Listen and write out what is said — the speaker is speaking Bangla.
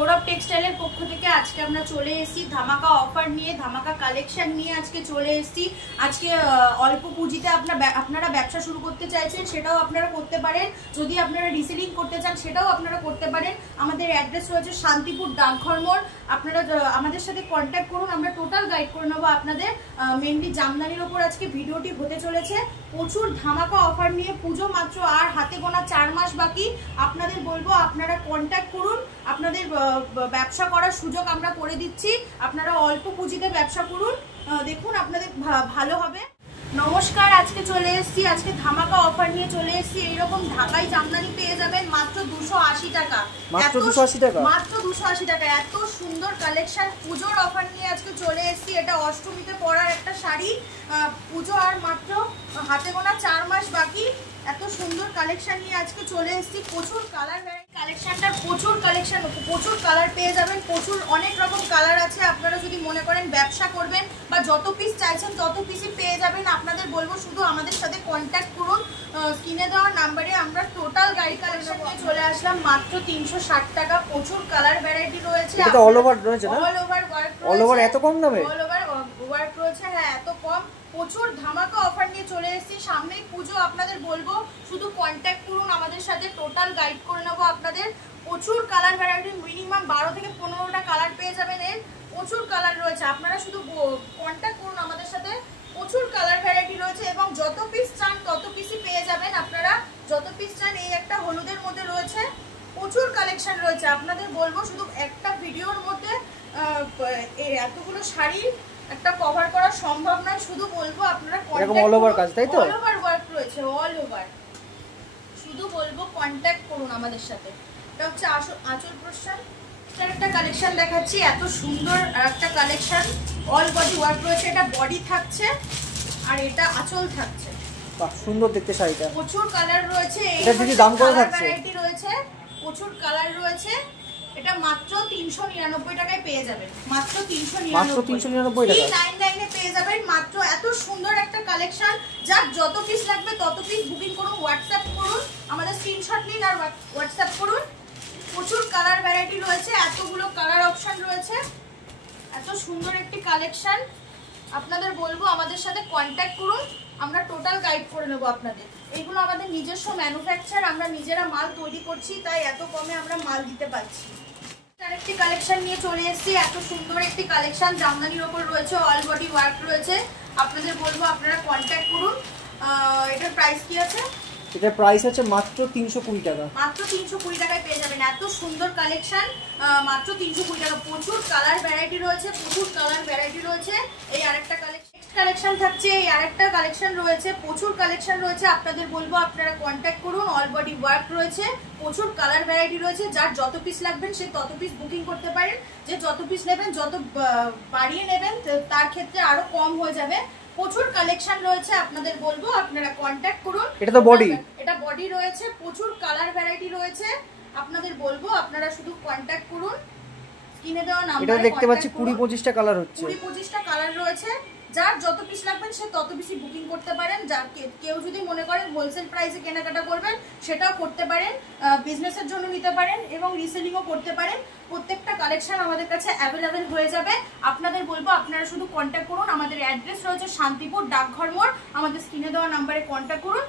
সৌরভ টেক্সটাইলের পক্ষ থেকে আজকে আমরা চলে এসেছি ধামাকা অফার নিয়ে, ধামাকা কালেকশন নিয়ে আজকে চলে এসেছি। আজকে অল্প পুঁজিতে আপনারা ব্যবসা শুরু করতে চাইছেন, সেটাও আপনারা করতে পারেন। যদি আপনারা রিসেলিং করতে চান সেটাও আপনারা করতে পারেন। আমাদের অ্যাড্রেস রয়েছে শান্তিপুর ডাকঘর মোড়। আপনারা আমাদের সাথে কন্ট্যাক্ট করুন, আমরা টোটাল গাইড করে নেবো আপনাদের। মেনলি জামদানির ওপর আজকে ভিডিওটি হতে চলেছে। প্রচুর ধামাকা অফার নিয়ে, পুজো মাত্র আর হাতে গোনা 4 মাস বাকি। আপনাদের বলবো আপনারা কন্ট্যাক্ট করুন, আপনাদের ব্যবসা করার সুযোগ আমরা করে দিচ্ছি। আপনারা অল্প পুঁজিতে ব্যবসা করুন, দেখুন আপনাদের ভালো হবে। নমস্কার, আজকে চলে এসেছি, আজকে ধামাকা অফার নিয়ে চলে এসেছি। এইরকম ঢাকাই জামদানি পেয়ে যাবেন মাত্র 280 টাকা। মাত্র 280 টাকা, মাত্র 280 টাকা। এত সুন্দর কালেকশন পুজোর অফার নিয়ে আজকে চলে এসেছি। এটা অষ্টমীতে পরার একটা শাড়ি, পুজো আর মাত্র হাতে গোনা 4 মাস বাকি। এত সুন্দর কালেকশন নিয়ে আজকে চলে এসেছি। প্রচুর কালার কালেকশনটার প্রচুর কালার পেয়ে যাবেন। প্রচুর অনেক রকম কালার আছে। আপনারা যদি মনে করেন ব্যবসা করবেন বা যত পিস চাইছেন তত পিসই পেয়ে যাবেন। আপনাদের বলবো শুধু আমাদের সাথে কন্ট্যাক্ট করুন। স্ক্রিনে দেওয়া নাম্বারে আমরা টোটাল গাড়ি কালেকশন নিয়ে চলে আসলাম মাত্র 360 টাকা। প্রচুর কালার ভ্যারাইটি রয়েছে। এটা অল ওভার রয়েছে না? All over work, all over এত কম দামে অল ওভার ওয়ার্ক রয়েছে। হ্যাঁ, এত কম। প্রচুর ধামাকা অফার নিয়ে চলে এসেছি। সামনেই পুজো, আপনাদের বলবো শুধু কন্ট্যাক্ট করুন আমাদের সাথে, টোটাল গাইড করে নেবো আপনাদের। প্রচুর কালার ভ্যারাইটি, মিনিমাম 12 থেকে 15টা কালার পেয়ে যাবেন। এর প্রচুর কালার রয়েছে, আপনারা শুধু কন্ট্যাক্ট করুন আমাদের সাথে। প্রচুর কালার ভ্যারাইটি রয়েছে এবং যত পিস চান তত পিসই পেয়ে যাবেন। আপনারা যত পিস চান। এই একটা হলুদের মধ্যে রয়েছে, প্রচুর কালেকশন রয়েছে। আপনাদের বলবো শুধু একটা ভিডিওর মধ্যে এতগুলো শাড়ি একটা কভার করা সম্ভব নয়। শুধু বলবো আপনারা এরকম অল ওভার কাজ, তাই তো? অল ওভার ওয়ার্ক রয়েছে, অল ওভার। শুধু বলবো কন্ট্যাক্ট করুন আমাদের সাথে। এটা হচ্ছে আঁচল প্রসাদ, একটা কালেকশন দেখাচ্ছি। এত সুন্দর একটা কালেকশন, অল বডি ওয়ার্ক রয়েছে। এটা বডি থাকছে আর এটা আঁচল থাকছে। বাহ, সুন্দর দেখতে শাড়িটা। প্রচুর কালার রয়েছে। এটা দিদি দাম কত থাকছে? ভ্যারাইটি রয়েছে, প্রচুর কালার রয়েছে। এটা মাত্র 399 টাকায় পেয়ে যাবেন। মাত্র 399 টাকা, 399 এ পেয়ে যাবেন মাত্র। এত সুন্দর একটা কালেকশন। যার যত পিস লাগবে তত পিস বুকিং করুন, হোয়াটসঅ্যাপ করুন, আমাদের স্ক্রিনশট নিন আর হোয়াটসঅ্যাপ করুন। প্রচুর কালার ভ্যারাইটি রয়েছে, এতগুলো কালার অপশন রয়েছে। এত সুন্দর একটি কালেকশন। আপনাদের বলবো আমাদের সাথে কন্ট্যাক্ট করুন, আমরা টোটাল গাইড করে নেবো আপনাদের। এইগুলো আমাদের নিজস্ব ম্যানুফ্যাকচার, আমরা নিজেরা মাল তৈরি করছি, তাই এত কমে আমরা মাল দিতে পারছি। আরেকটি কালেকশন নিয়ে চলে এসেছি। এত সুন্দর একটি কালেকশন, জামদানির ওপর রয়েছে, অল বডি ওয়ার্ক রয়েছে। আপনাদের বলবো আপনারা কন্ট্যাক্ট করুন। এটার প্রাইস কি আছে? এটার প্রাইস আছে মাত্র 320 টাকা। মাত্র 320 টাকায় পেয়ে যাবেন। এত সুন্দর কালেকশন, মাত্র 320 টাকা। প্রচুর কালার ভ্যারাইটি রয়েছে, প্রচুর কালার ভ্যারাইটি রয়েছে। এই আরেকটা কালেকশন থাকছে, এই আরেকটা কালেকশন রয়েছে। প্রচুর কালেকশন রয়েছে। আপনাদের বলবো আপনারা কন্ট্যাক্ট করুন। অল বডি ওয়ার্ক রয়েছে, প্রচুর কালার ভ্যারাইটি রয়েছে। যার যত পিস লাগবেন সে তত পিস বুকিং করতে পারেন। যে যত পিস নেবেন, যত বাড়িয়ে নেবেন তার ক্ষেত্রে আরো কম হয়ে যাবে। প্রচুর কালেকশন রয়েছে। আপনাদের বলবো আপনারা কন্ট্যাক্ট করুন। এটা তো বডি, এটা বডি রয়েছে। প্রচুর কালার ভ্যারাইটি রয়েছে। আপনাদের বলবো আপনারা শুধু কন্ট্যাক্ট করুন। স্ক্রিনে দেওয়া নাম্বারে এটা দেখতে পাচ্ছি 20-25টা কালার হচ্ছে। 20-25টা কালার রয়েছে। যার যত পিস লাগবেন সে তত পিসই বুকিং করতে পারেন। যার কেউ যদি মনে করেন হোলসেল প্রাইসে কেনাকাটা করবেন সেটাও করতে পারেন, বিজনেসের জন্য নিতে পারেন এবং রিসেলিংও করতে পারেন। প্রত্যেকটা কালেকশন আমাদের কাছে অ্যাভেলেবেল হয়ে যাবে। আপনাদের বলবো আপনারা শুধু কন্ট্যাক্ট করুন। আমাদের অ্যাড্রেস রয়েছে শান্তিপুর ডাকঘর মোড়। আমাদের স্ক্রিনে দেওয়া নাম্বারে কন্ট্যাক্ট করুন।